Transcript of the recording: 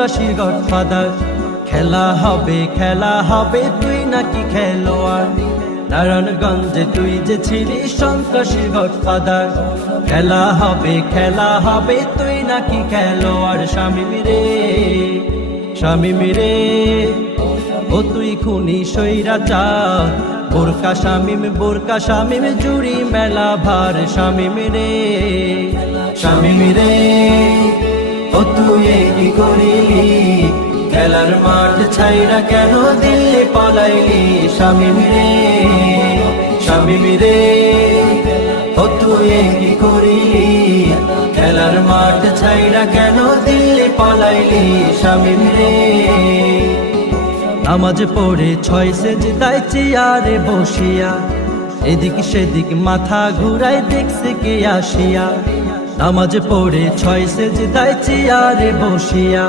সন্ত্রাসীর godfather. খেলা হবে তুই নাকি খেলোয়াড়, নারায়ণগঞ্জে তুই যে ছিলি সন্ত্রাসীর গডফাদার। খেলা হবে তুই নাকি খেলোয়াড়। শামীম রে ও তুই খুনি স্বৈরাচার। বোরকা শামীম জুড়ি মেলা ভার। শামীম রে ও তুই কি করিলি, খেলার মাঠ ছাইরা কেন দিল্লি পালাইলি। শামীম রে ও তুই কি করিলি, খেলার মাঠ ছাইরা কেন দিল্লি পালাইলি। শামীম রে নামাজ পড়ে 6 সেজদায় চেয়ারে বসিয়া, এদিক সেদিক মাথা ঘুরায় দেখছে কে আসিয়া। নামাজ পড়ে 6 সেজদায় চেয়ারে বসিয়া।